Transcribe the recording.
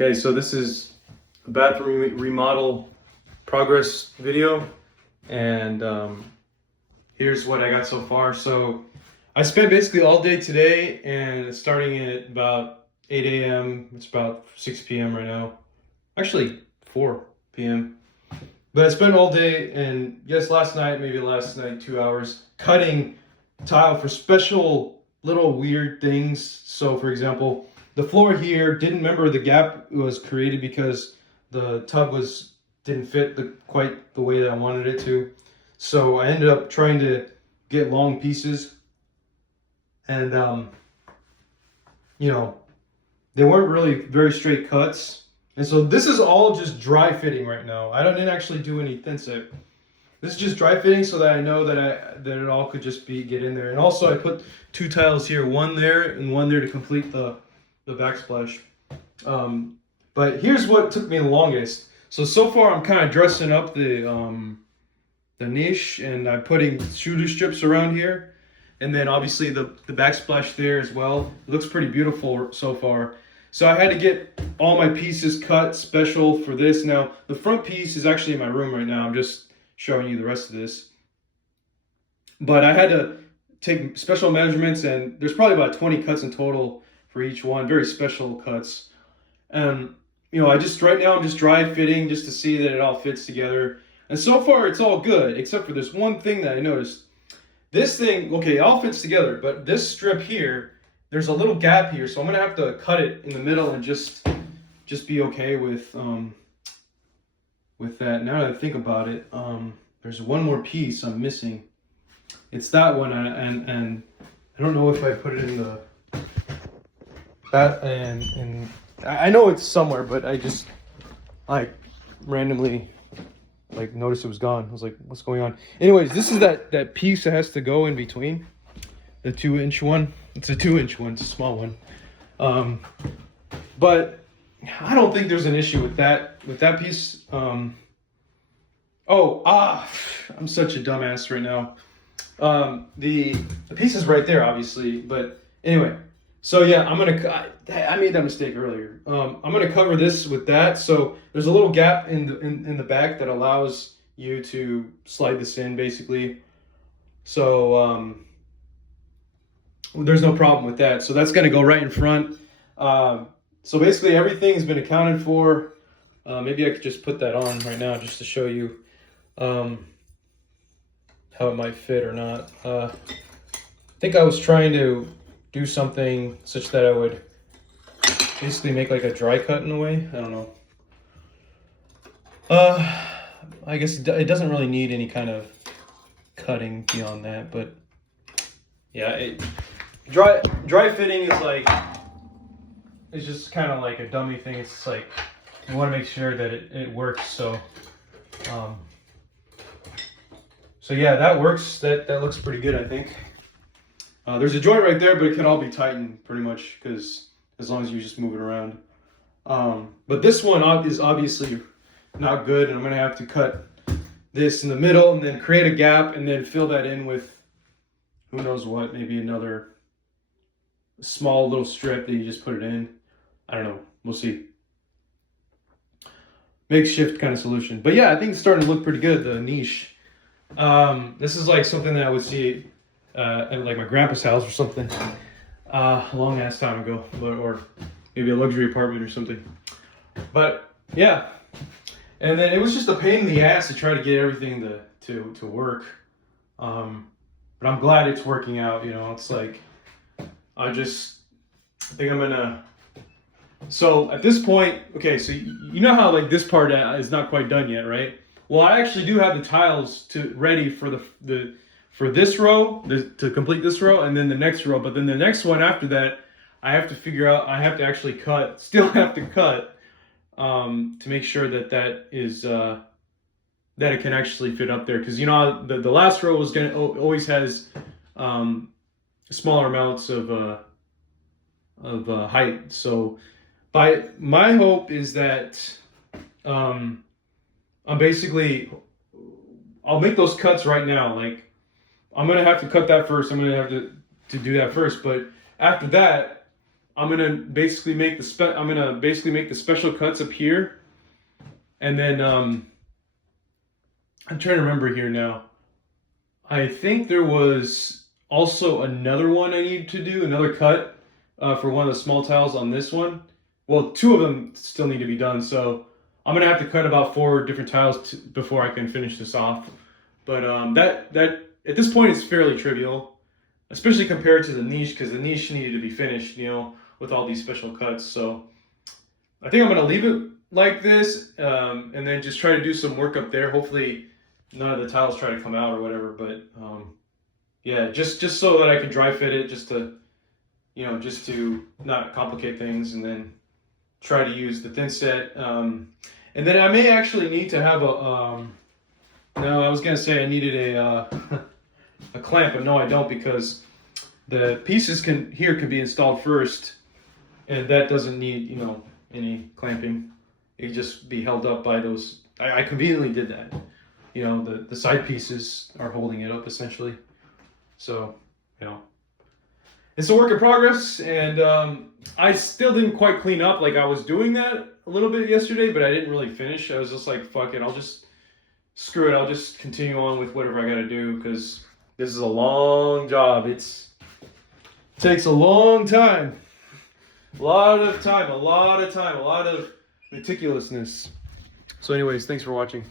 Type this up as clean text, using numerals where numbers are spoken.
Okay, so this is a bathroom remodel progress video, and here's what I got so far. So I spent basically all day today, and starting at about 8 a.m. It's about 6 p.m. right now. Actually, 4 p.m. But I spent all day, and last night, 2 hours, cutting tile for special little weird things. So, for example, the floor here the gap was created because the tub didn't fit quite the way that I wanted it to. So I ended up trying to get long pieces, and they weren't really very straight cuts. And so this is all just dry fitting right now. I didn't actually do any thin set. This is just dry fitting so that I know that it all could just get in there. And also I put 2 tiles here, one there and one there to complete the backsplash. But here's what took me the longest. So far I'm kind of dressing up the niche, and I'm putting shooter strips around here. And then obviously the backsplash there as well. It looks pretty beautiful so far. So I had to get all my pieces cut special for this. Now, the front piece is actually in my room right now. I'm just showing you the rest of this. But I had to take special measurements, and there's probably about 20 cuts in total for each one. Very special cuts. And, right now I'm just dry fitting just to see that it all fits together. And so far it's all good, except for this one thing that I noticed. This thing, okay, it all fits together, but this strip here, there's a little gap here, so I'm gonna have to cut it in the middle and just be okay with that. Now that I think about it, there's one more piece I'm missing. It's that one, and I don't know if I put it in and I know it's somewhere, but I just randomly noticed it was gone. I was like, what's going on? Anyways, this is that piece that has to go in between, the 2-inch one. It's a 2-inch one. It's a small one. But I don't think there's an issue with that piece. I'm such a dumbass right now. The piece is right there, obviously. But anyway, so yeah, I made that mistake earlier. I'm gonna cover this with that. So there's a little gap in the back that allows you to slide this in, basically. So there's no problem with that. So that's gonna go right in front. So basically everything has been accounted for. Maybe I could just put that on right now just to show you how it might fit or not. I think I was trying to do something such that I would basically make like a dry cut in a way. I don't know. I guess it doesn't really need any kind of cutting beyond that, but yeah, dry fitting is it's just kind of like a dummy thing. It's like you want to make sure that it works. So yeah, that works. That looks pretty good, I think. There's a joint right there, but it can all be tightened pretty much, because as long as you just move it around. But this one is obviously not good, and I'm gonna have to cut this in the middle and then create a gap and then fill that in with who knows what, maybe another small little strip that you just put it in. I don't know, we'll see. Makeshift kind of solution. But yeah, I think it's starting to look pretty good, the niche. This is like something that I would see at like my grandpa's house or something a long ass time ago, or maybe a luxury apartment or something. But yeah, and then it was just a pain in the ass to try to get everything to work. But I'm glad it's working out. It's like I think I'm gonna. So at this point, okay, so you know how this part is not quite done yet, right? Well, I actually do have the tiles ready for for this row, to complete this row, and then the next row. But then the next one after that, I have to figure out, I have to actually still have to cut, to make sure that is, that it can actually fit up there. Because, the last row always has smaller amounts of height. So my hope is that I'll make those cuts right now. I'm gonna have to cut that first. I'm gonna have to do that first. But after that, I'm gonna basically make the special cuts up here, and then I'm trying to remember here now. I think there was also another one I need to do, another cut for one of the small tiles on this one. Well, two of them still need to be done, so I'm gonna have to cut about 4 different tiles before I can finish this off. But that at this point it's fairly trivial, especially compared to the niche, because the niche needed to be finished, you know, with all these special cuts. So I think I'm gonna leave it like this, and then just try to do some work up there. Hopefully none of the tiles try to come out or whatever. But yeah, just so that I can dry fit it, just to, you know, just to not complicate things, and then try to use the thin set. And then I may actually need to have a no, I was gonna say I needed a a clamp, but no, I don't, because the pieces can be installed first, and that doesn't need, you know, any clamping. It can just be held up by those. I conveniently did that. You know, the side pieces are holding it up essentially. So, you know, it's a work in progress, and I still didn't quite clean up. Like, I was doing that a little bit yesterday, but I didn't really finish. I was just like, fuck it, screw it, I'll just continue on with whatever I gotta do, because this is a long job. It takes a long time. A lot of time, a lot of meticulousness. So anyways, thanks for watching.